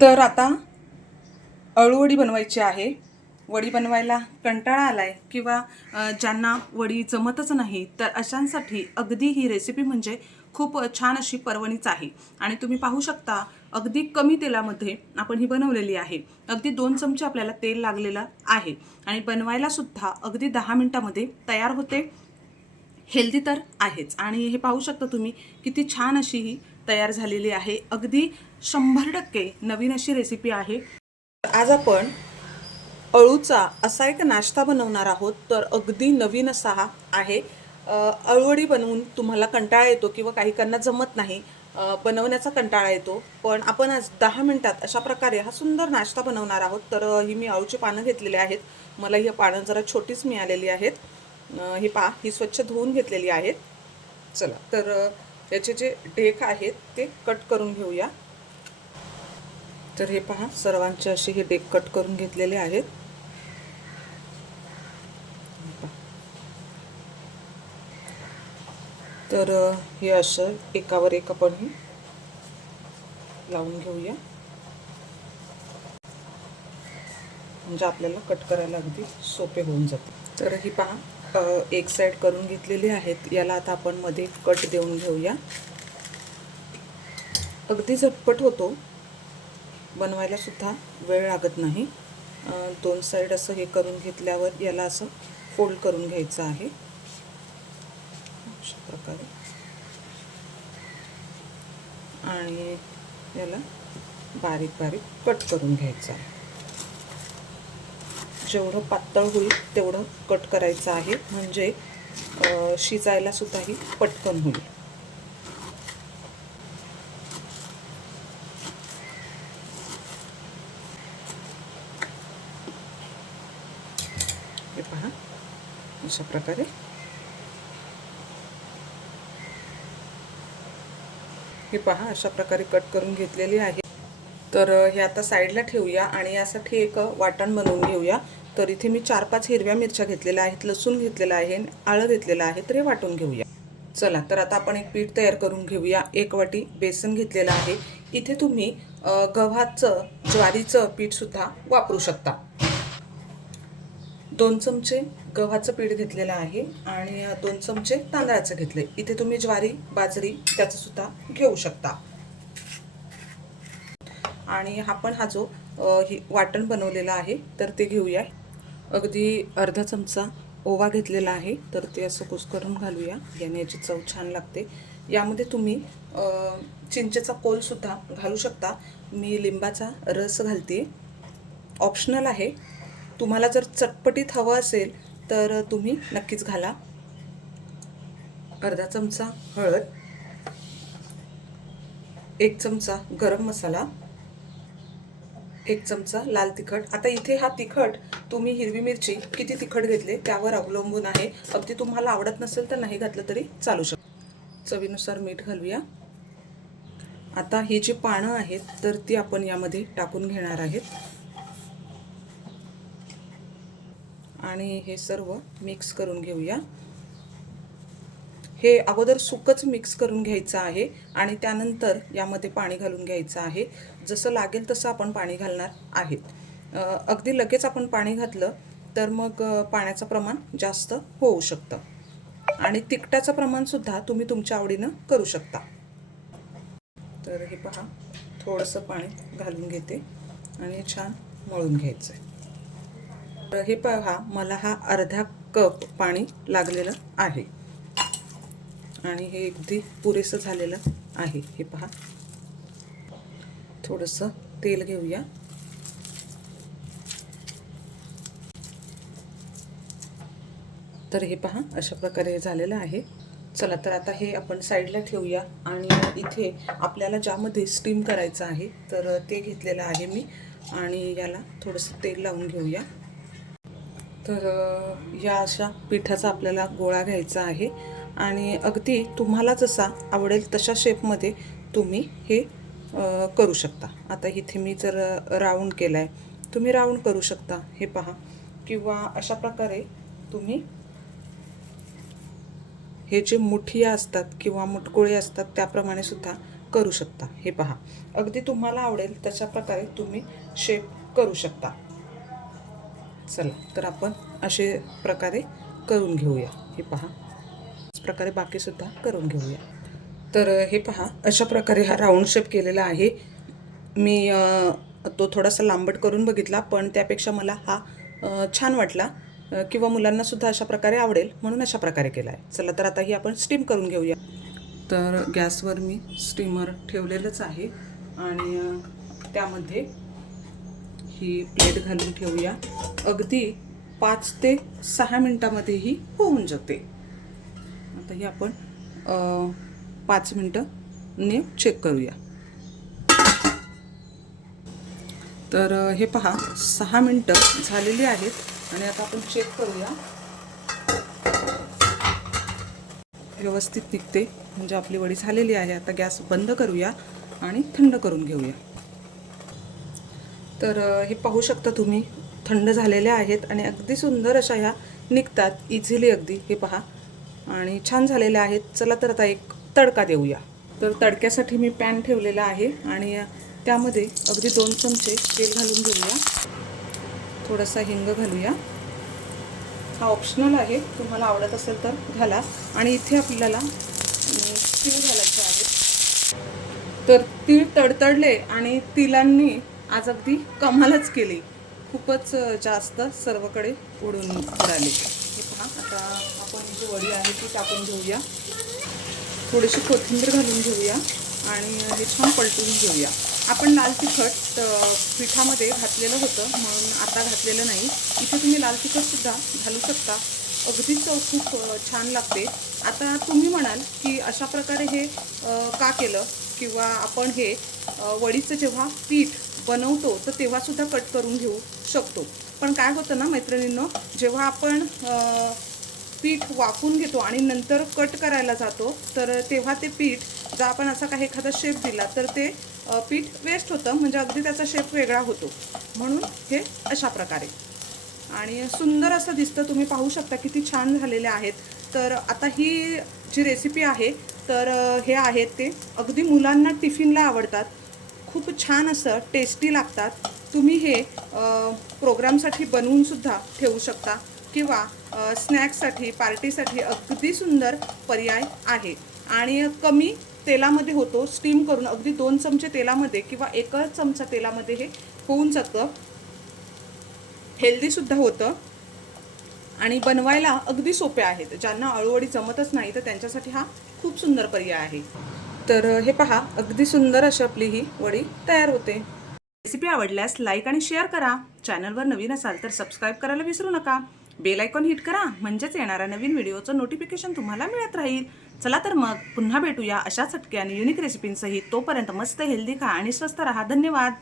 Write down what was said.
तर आता अळूवडी बनवायची आहे. वडी बनवायला कंटाळा आला आहे किंवा ज्यांना वडी जमतच नाही तर अशांसाठी अगदी ही रेसिपी म्हणजे खूप छान अशी पर्वणीच आहे. आणि तुम्ही पाहू शकता अगदी कमी तेलामध्ये आपण ही बनवलेली आहे. अगदी दोन चमचे आपल्याला तेल लागलेलं आहे. आणि बनवायलासुद्धा अगदी दहा मिनटामध्ये तयार होते. हेल्दी तर आहेच. आणि हे पाहू शकता तुम्ही किती छान अशी ही तयार झालेली आहे. अगदी शंभर टक्के नवीन अशी रेसिपी आहे. आज आपण अळूचा असा एक नाश्ता बनवणार आहोत. तर अगदी नवीन असा हा आहे. अळवडी अळूवडी बनवून तुम्हाला कंटाळा येतो किंवा काही काहींना जमत नाही. बनवण्याचा कंटाळा येतो. पण आपण आज दहा मिनटात अशा प्रकारे हा सुंदर नाश्ता बनवणार आहोत. तर ही मी अळूची पानं घेतलेली आहेत. मला ही पानं जरा छोटीच मिळालेली आहेत. ही पा ही स्वच्छ धुवून घेतलेली आहेत. चला तर त्याचे याचे जे ढेक आहेत ते कट करून घेऊया. तर हे पहा सर्वांचे असे हे डेक कट करून घेतलेले आहेत. तर हे असं एकावर एक आपण लावून घेऊया. म्हणजे आपल्याला कट करायला अगदी सोपे होऊन जाते. तर ही पहा एक साईड करून घेतलेली आहेत. याला आता आपण मध्ये कट देऊन घेऊया. अगदी झटपट होतो. बनवायला सुद्धा वेळ लागत नाही. दोन साईड असं हे करून घेतल्यावर याला असं फोल्ड करून घ्यायचं आहे. अशा प्रकारे. आणि याला बारीक बारीक कट करून घ्यायचं आहे. जेवढं पातळ होईल तेवढं कट करायचं आहे. म्हणजे शिजायला सुद्धा ही पटकन होईल. हे पहा अशा प्रकारे. हे पहा अशा प्रकारे कट करून घेतलेली आहे. तर हे आता साईडला ठेवूया आणि यासाठी एक वाटण बनवून घेऊया. तर इथे मी चार पाच हिरव्या मिरच्या घेतलेल्या आहेत लसूण घेतलेलं आहे आळं घेतलेलं आहे तर हे वाटून घेऊया. चला तर आता आपण एक पीठ तयार करून घेऊया. एक वाटी बेसन घेतलेलं आहे. इथे तुम्ही गव्हाचं ज्वारीचं पीठसुद्धा वापरू शकता. दोन चमचे गव्हाचं पीठ घेतलेलं आहे आणि दोन चमचे तांदळाचं घेतले इथे तुम्ही ज्वारी बाजरी त्याचं सुद्धा घेऊ शकता. आणि आपण हा जो ही वाटण बनवलेला आहे तर ते घेऊया. अगदी अर्धा चमचा ओवा घेतलेला आहे तर ते असं कुस्करून घालूया. याने याची चव छान लागते. यामध्ये तुम्ही चिंचेचा कोलसुद्धा घालू शकता. मी लिंबाचा रस घालते. ऑप्शनल आहे. तुम्हाला जर चटपटीत हवं असेल तर तुम्ही नक्कीच घाला. अर्धा चमचा हळद. एक चमचा गरम मसाला. एक चमचा लाल तिखट. आता इथे हा तिखट तुम्ही हिरवी मिरची किती तिखट घेतले त्यावर अवलंबून आहे. अगदी तुम्हाला आवडत नसेल तर नाही घातलं तरी चालू शकतं चवीनुसार मीठ घालूया. आता ही जी पानं आहेत तर ती आपण यामध्ये टाकून घेणार आहेत. आणि हे सर्व मिक्स करून घेऊया. हे अगोदर सुकच मिक्स करून घ्यायचं आहे आणि त्यानंतर यामध्ये पाणी घालून घ्यायचं आहे. जसं लागेल तसं आपण पाणी घालणार आहेत. अगदी लगेच आपण पाणी घातलं तर मग पाण्याचं प्रमाण जास्त होऊ शकतं. आणि तिखटाचं प्रमाणसुद्धा तुम्ही तुमच्या आवडीनं करू शकता. तर हे पहा थोडंसं पाणी घालून घेते आणि छान मळून घ्यायचं आहे. तर हे पहा मला हा अर्धा कप पाणी लागलेलं आहे. आणि हे अगदी पुरेसं झालेलं आहे. हे पहा. थोडंसं तेल घेऊया. तर हे पहा अशा प्रकारे हे झालेलं आहे. चला तर आता हे आपण साईडला ठेवूया आणि इथे आपल्याला ज्यामध्ये स्टीम करायचं आहे तर ते घेतलेलं आहे मी. आणि याला थोडंसं तेल लावून घेऊया. तर या अशा पिठाचा आपल्याला गोळा घ्यायचा आहे. आणि अगदी तुम्हाला जसा आवडेल तशा शेपमध्ये तुम्ही हे करू शकता. आता इथे मी जर राऊंड केला आहे तुम्ही राऊंड करू शकता हे पहा. किंवा अशा प्रकारे तुम्ही हे जे मुठिया असतात किंवा मुटकुळे असतात त्याप्रमाणे सुद्धा करू शकता. हे पहा. अगदी तुम्हाला आवडेल तशा प्रकारे तुम्ही शेप करू शकता. चला तर आपण असे प्रकारे करून घेऊया. हे पहा. त्याच प्रकारे बाकीसुद्धा करून घेऊया. तर हे पहा. अशा प्रकारे हा राऊंड शेप केलेला आहे. मी तो थोडासा लांबट करून बघितला पण त्यापेक्षा मला हा छान वाटला किंवा मुलांनासुद्धा अशा प्रकारे आवडेल म्हणून अशा प्रकारे केला आहे चला तर आता ही आपण स्टीम करून घेऊया. तर गॅसवर मी स्टीमर ठेवलेलंच आहे आणि त्यामध्ये ही प्लेट घालून ठेवूया. अगदी पाच ते सहा मिनटामध्ये ही होऊन जाते. आता ही आपण पाच मिनटं ने चेक करूया. तर हे पहा सहा मिनटं झालेली आहेत आणि आता आपण चेक करूया. व्यवस्थित निघते म्हणजे आपली वडी झालेली आहे. आता गॅस बंद करूया आणि थंड करून घेऊया. तर हे पाहू शकता तुम्ही थंड झालेल्या आहेत आणि अगदी सुंदर अशा ह्या निघतात इझिली अगदी. हे पहा. आणि छान झालेल्या आहेत. चला तर आता एक तडका देऊया. तर तडक्यासाठी मी पॅन ठेवलेला आहे आणि त्यामध्ये अगदी दोन चमचे तेल घालून घेऊया. थोडासा हिंग घालूया. हा ऑप्शनल आहे. तुम्हाला आवडत असेल तर घाला. आणि इथे आपल्याला तीळ घालायचे आहे. तर तीळ तडतडले आणि तिलांनी आज अगदी कमालच केली. खूपच जास्त सर्वकडे उडून उडाले. हे पहा आता आपण जी वडी आहे ती टाकून घेऊया. थोडीशी कोथिंबीर घालून घेऊया आणि हे छान पलटून घेऊया. आपण लाल तिखट पिठामध्ये घातलेलं होतं म्हणून आता घातलेलं नाही. इथे तुम्ही लाल तिखटसुद्धा घालू शकता. अगदी चव खूप छान लागते. आता तुम्ही म्हणाल की अशा प्रकारे हे का केलं? किंवा आपण हे वडीचं जेव्हा पीठ बनवतो तर तेव्हासुद्धा कट करून घेऊ शकतो. पण काय होतं ना मैत्रिणींनो जेव्हा आपण पीठ वाफून घेतो आणि नंतर कट करायला जातो. तर तेव्हा ते पीठ जर आपण असा काही एखादा शेप दिला तर ते पीठ वेस्ट होतं. म्हणजे अगदी त्याचा शेप वेगळा होतो. म्हणून हे अशा प्रकारे. आणि सुंदर असं दिसतं. तुम्ही पाहू शकता किती छान झालेले आहेत. तर आता ही जी रेसिपी आहे तर हे आहेत ते. अगदी मुलांना टिफिनला आवडतात. खूप छान असं टेस्टी लागतात. तुम्ही हे प्रोग्रामसाठी बनवूनसुद्धा ठेवू शकता. किंवा स्नॅक्ससाठी पार्टीसाठी अगदी सुंदर पर्याय आहे. आणि कमी तेलामध्ये होतो स्टीम करून अगदी दोन चमचे तेलामध्ये किंवा एकच चमचा तेलामध्ये हे होऊन जातं. हेल्दीसुद्धा होतं. आणि बनवायला अगदी सोपे आहेत. ज्यांना अळूवडी जमतच नाही तर त्यांच्यासाठी हा खूप सुंदर पर्याय आहे. तर हे पहा अगदी सुंदर अशी आपली ही वडी तयार होते. रेसिपी आवडल्यास लाईक आणि शेअर करा. चॅनलवर नवीन असाल तर सबस्क्राईब करायला विसरू नका. बेल आयकॉन हिट करा म्हणजेच येणाऱ्या नवीन व्हिडिओचं नोटिफिकेशन तुम्हाला मिळत राहील. चला तर मग पुन्हा भेटूया अशा चटके आणि युनिक रेसिपींसहित तोपर्यंत मस्त हेल्दी खा आणि स्वस्त राहा. धन्यवाद.